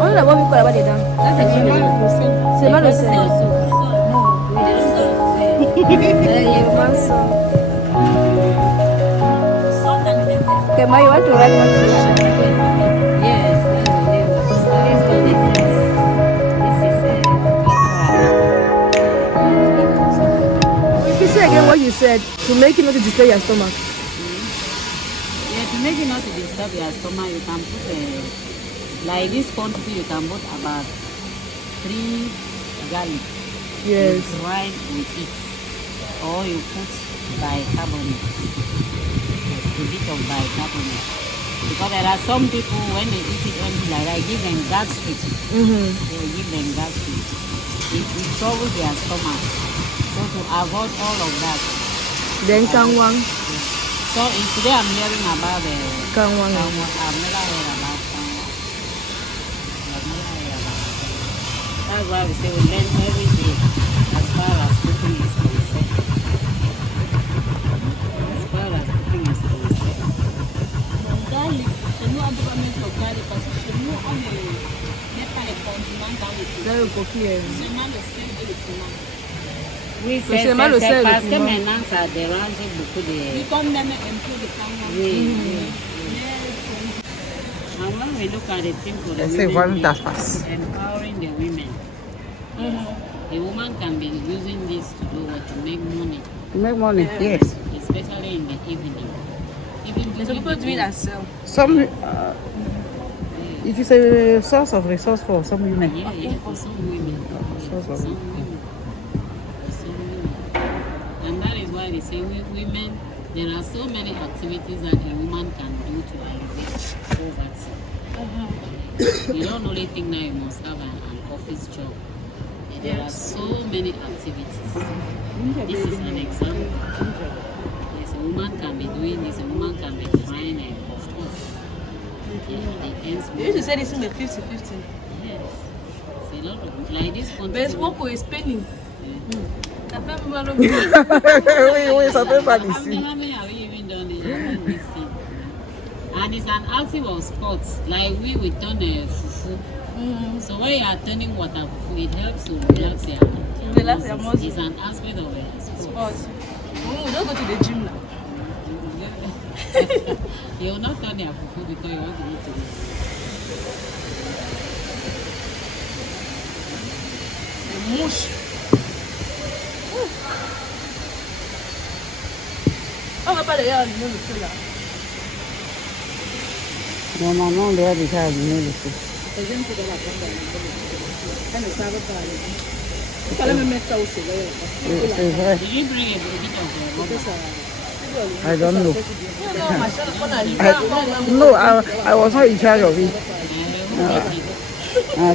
On l'a vu quoi là-bas dedans? C'est mal aussi. Okay, Ma, you want to write one question? Yes. If you say again what you said to make it not to disturb your stomach. Yeah, to make it not to disturb your stomach, you can put like this quantity. You can put about 3 garlic. Yes. You grind with it, or you put bicarbonate. Yes, a bit of bicarbonate. Because there are some people when they eat it empty like that, give them gastric. They will give them gastric. It troubles their stomach. So to avoid all of that. Then Kangwang. So today I'm hearing about the Kangwang. I've never heard about Kangwang. I've never heard about it. That's why we say we learn every day as far as cooking is concerned. As far as cooking is concerned. Garlic, chez nous, on ne peut pas mettre le garlic parce que chez nous, on ne met pas les condiments dans le piment. Dans le coquille. Seulement le sel et le piment. Oui, c'est c'est mal au sel, parce le que piment. maintenant ça dérange beaucoup de... Oui, comme même un peu de piment. Oui. And when we look at the thing for the Say women, one that fast. empowering the women. A woman can be using this to do what? To make money. To make money, yes. Especially in the evening. Even Some people do it and sell. Some, it is a source of resource for some women. Yeah, for some women. Source of Some women. For some women. And that is why they say women, there are so many activities that a woman can do to alleviate poverty. You don't only think that you must have an office job. There are so many activities. This is an example. Yes, a woman can be doing this, a woman can be frying a puff. You used to say this in the 50-50. Yes. It's a lot of, like this Mais quantity. c'est beaucoup spending. Ça fait mal au Oui, ça fait mal How ici. many have we even done it? This thing? And it's an active of sports. Like we turn a fufu. So when you are turning water fufu, it helps to relax your muscles. It's an aspect of a sport. We don't go to the gym now. You will not turn your fufu because you want to eat it. The mouche. On va pas d'ailleurs allumer le feu là. Normalement, on doit déjà allumer le feu. Et je ne peux pas la prendre. Elle ne savait pas aller. Il fallait même mettre ça au soleil. C'est vrai. Did you bring a bit of rubber? I don't know. Non, ma chérie, on a allumé. No, I was not in charge of it.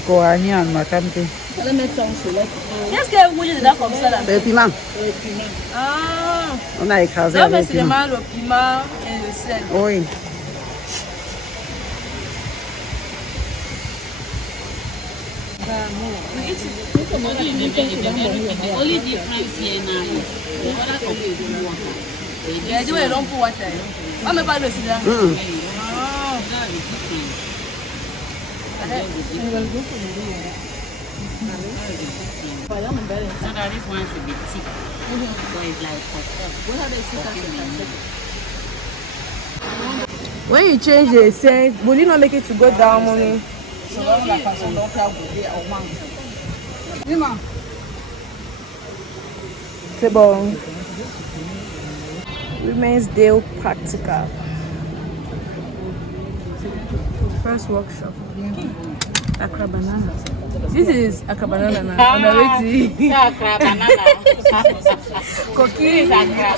Koani and Makante. Il fallait mettre ça au soleil. Qu'est-ce que vous dites dedans comme ça là? Le piment. Le piment. Ah! On a écrasé Non, avec mais le c'est piment. vraiment le piment et le sel. Oui. The only difference here now is the other country do water. Il a dit, ouais, long pour water. On ne met pas le sida. That's the difference. So that this one should be thick. But it's like When you change the sense, will you not make it to go down, mommy? C'est bon. Women's Day practical. First workshop. Accra banana. This is Accra banana now. On already. Accra banana. Cookie. Accra.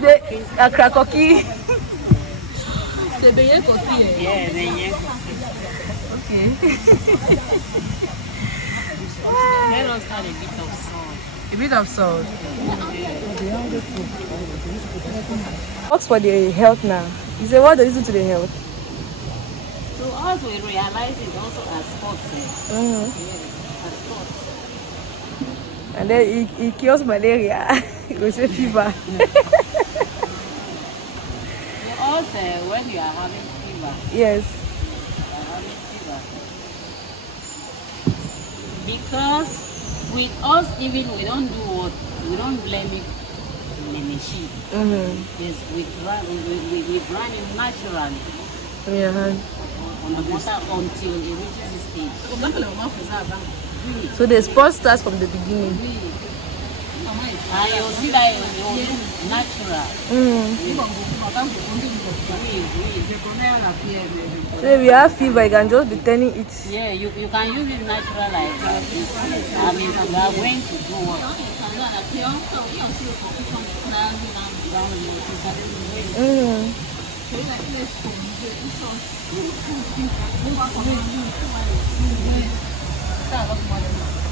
The Accra cookie. C'est beignet cookie. Yeah, beignet. Okay. Let us add a bit of salt. A bit of salt. What's for the health now? You say what does it do to the health? So us we realize it also as sports. Yes, as sports. And then it cures malaria. It goes a fever. We because when you are having fever, Yes. because with us even we don't do what we don't blame it in the machine. Yes, we run it naturally Yeah. on the water until it reaches the stage. So the sport starts from the beginning. And you'll see that it will look natural. So if you have fever, you can just be turning it. Yeah, you can use it natural like this. I mean, we are going to do what?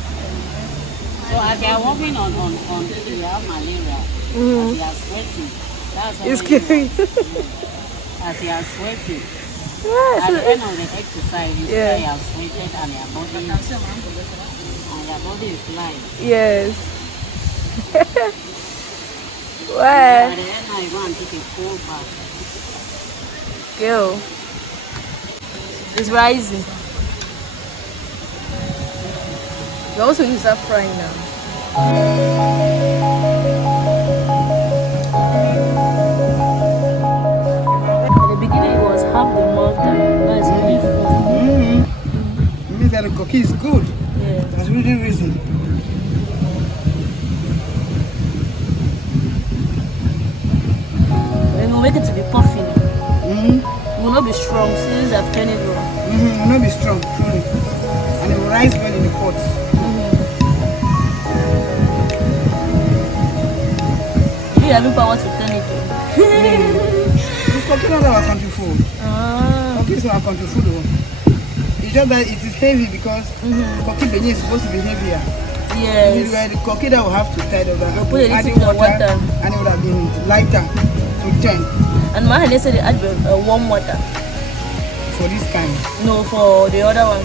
So as you are walking on you have malaria, as you are sweating, that's It's what you scary. as you are sweating. Yes. At the end of the exercise, you see Yeah. that you have sweated and your body is light. Yes. At Well, the end now you go and take a cold bath. girl, it's rising. We also use that frying now. At the beginning, it was half the mouth, and now it's really full. It means that the cookie is good. Yeah. That's really reason. Then we'll make it to be puffy. It will not be strong since I've turned it raw. It will not be strong, truly. And it will rise well in the pot. You having power to turn it raw. This cookie is not our country food. Cookie is our country food. It's just that it is heavy because cookie beignet is supposed to be heavier. Yes. Where the cookie that will have to tie over. We'll put a little bit of water. And it would have been lighter to turn And my hand said they add warm water. for this kind. No, for the other one.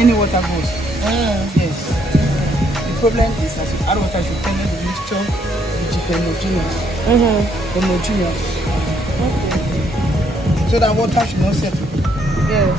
Any water goes. Yes. The problem is that you add water, you turn the mixture which is homogeneous. Homogeneous. Okay. So that water should not settle. Yes.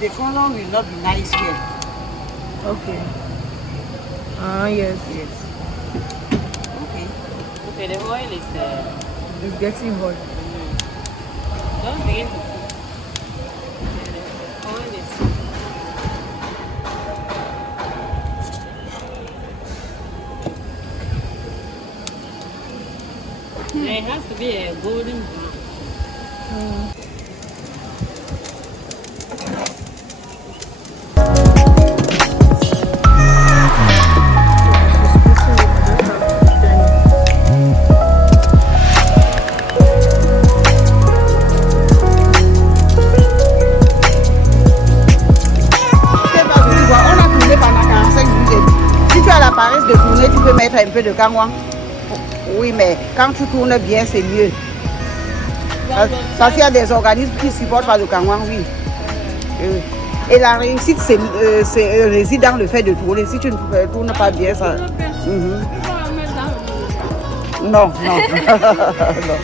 The color will not be nice here. Okay. Yes. Yes. Okay, the oil is It's getting hot. don't begin to cook. The oil is it has to be a golden brown. De tourner, tu peux mettre un peu de kangwang. Oui, mais quand tu tournes bien, c'est mieux. Parce qu'il y a des organismes qui ne supportent pas le kangwang, oui. Et la réussite réside dans le fait de tourner. Si tu ne tournes pas bien, ça. Non, non. Non.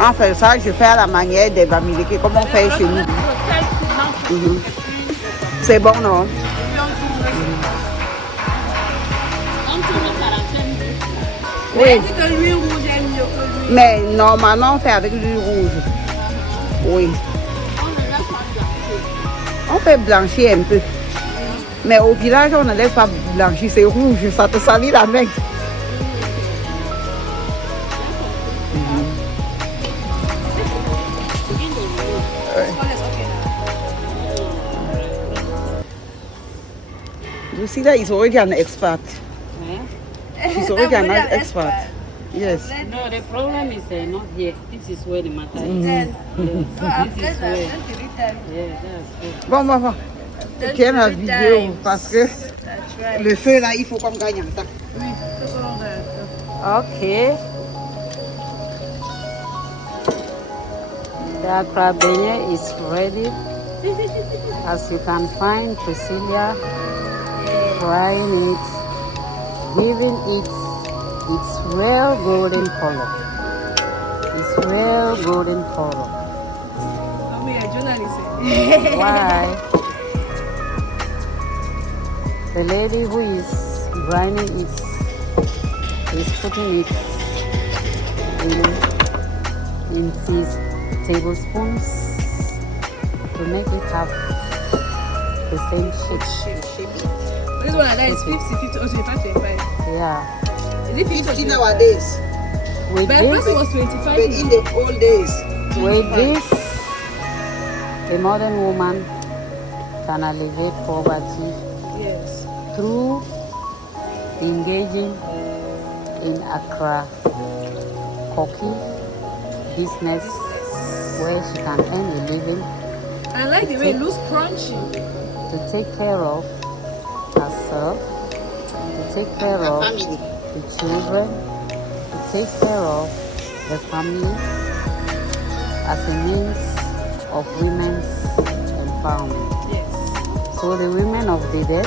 En fait, ça, je fais à la manière des bamileke, comme on fait chez nous. Mhm. C'est bon, non? Oui. Que l'huile rouge est mieux que l'huile. Mais normalement, on fait avec l'huile rouge. Oui. On fait blanchir un peu. Mais au village, on ne laisse pas blanchir, c'est rouge, ça te salit la main. You see that he's already an expert. He's already an expert. Yes. No, the problem is not here. This is where the matter is. Then, This is where. Yeah, that's good. Bon. Tiens la vidéo parce que that's right. le feu là, il faut qu'on gagne en temps. Okay. The Accra beignet is ready. As you can find, Priscilla frying it, giving it its real golden color. It's real golden color. I'm a journalist. Why? The lady who is grinding it is putting it in these tablespoons to make it have the same shape. This one that is 50, 25, 25. Yeah. Is it 50 50 nowadays. With But first it this, was 25. But in the old days. with this, a modern woman can alleviate poverty Yes. through engaging in Accra coffee business where she can earn a living I like the way it looks crunchy. to take care of herself, to take care of Family. the children, to take care of the family as a means of women's empowerment. Yes. So the women of the day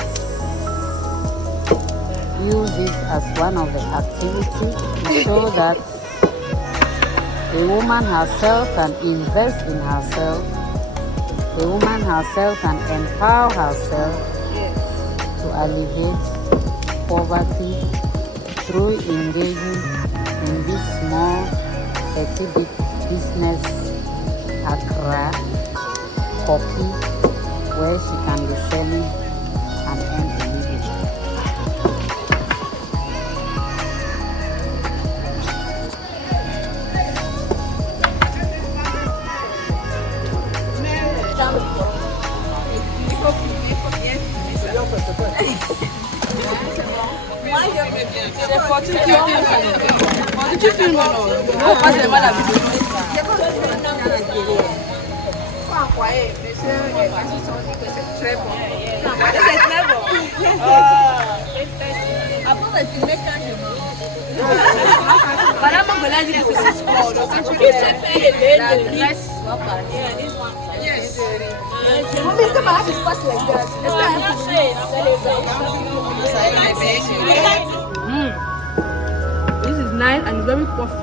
use this as one of the activities to show that a woman herself can invest in herself, a woman herself can empower herself Yes. to alleviate poverty through engaging in this small petty business, Accra coffee, where she can be selling and earn a living. C'est Fortune qui Fortune, tu filmes non? Non, pas seulement la vidéo. Faut croire, monsieur, les gens disent que c'est très bon. C'est très bon. Après, on va filmer quand je mange. Madame Angola dit que c'est un sport. Donc, quand tu fais la graisse, va partir. Yes. Mommy, come on, it's fast like that. This is nice and very puffy.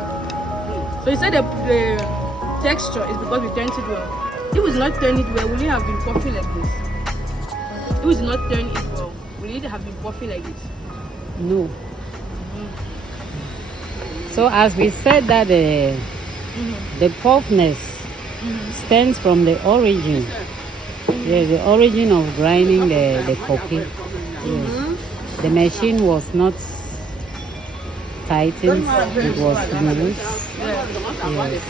So you said the texture is because we turned it well. If we did not turn it well, would it have been puffy like this? If we did not turn it well, would it have been puffy like this? No. So as we said that the puffiness stems from the origin. Yeah, the origin of grinding the coffee. Yes. The machine was not tightened, it was loose. Yes.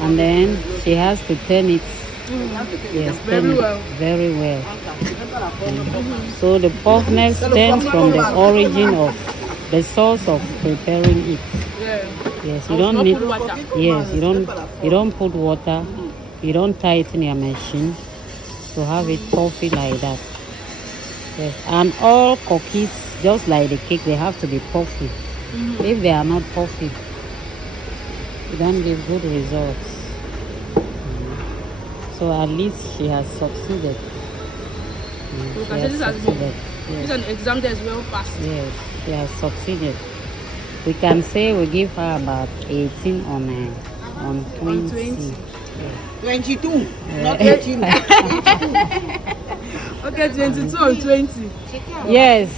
And then she has to turn it. Yes, turn it very well. So the puffiness stems from the origin of the source of preparing it. Yes, you don't need. Yes, you don't put water. You don't tighten your machine to have it puffy like that. Yes, and all cookies, just like the cake, they have to be puffy. If they are not puffy, you don't give good results. So at least she has succeeded. So She has succeeded. this is Yes. an exam that is well passed. Yes, she has succeeded. We can say we give her about 18 on on 20. 20. 22, Yeah. not 18. Okay, 22 or 20. Yes,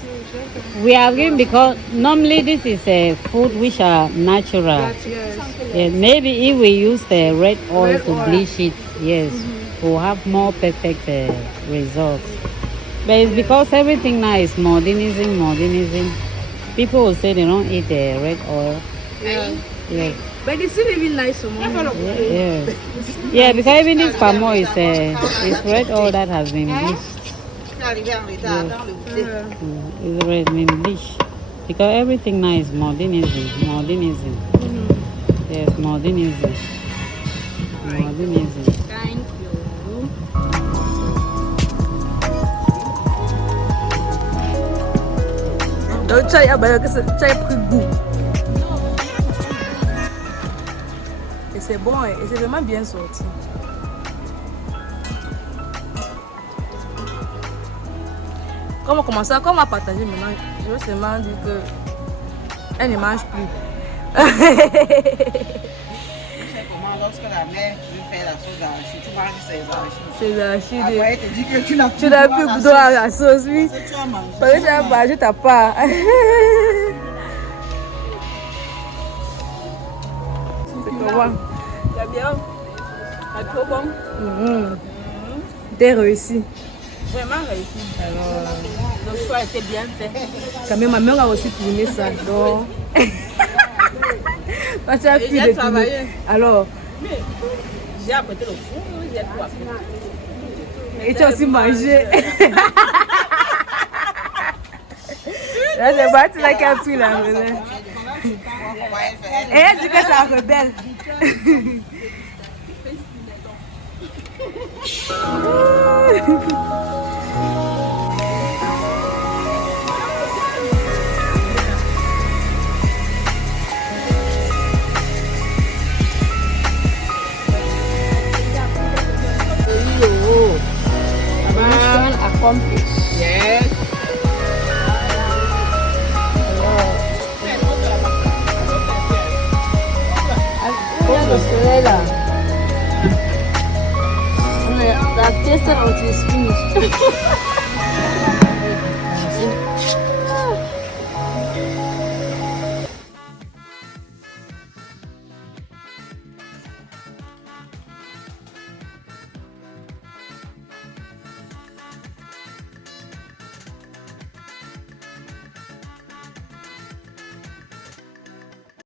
we are agreeing because normally this is a food which are natural. Yes. Yeah, maybe if we use the red oil Red to oil. bleach it, yes, we'll have more perfect results. But it's because everything now is modernism. People will say they don't eat the red oil. Yeah. Yes. But it's still even nice for mommy. Yeah, because even this palm oil is red oil that has been bleached. It's red been bleached. Because everything now is modernism. Yes, modernism. Thank you. Donc, tu as pris goût. Et c'est bon, et c'est vraiment bien sorti. Comme on commence à partager maintenant, je veux seulement dire que elle ne mange plus. Comment lorsque la mère veut faire la sauce d'arachide, tu manges ses arachides. C'est l'arachide. Après, elle te dit que tu n'as plus droit à la sauce, oui. Parce que tu as mangé. Parce que tu as mangé ta part. C'est comment? C'est bien. C'est trop bon. T'es réussi. Vraiment réussi. Alors, le choix était bien fait. Quand même, ma mère a aussi tourné ça. Donc, quand tu as fini de tourner. Alors, j'ai apprêté le four, j'ai tout appris. Et tu as aussi mangé. Là, c'est parti là qui a pris la relève. Et elle dit que ça rebelle. Mission accomplished. Yes. Regarde le soleil là. La pièce until it's finished.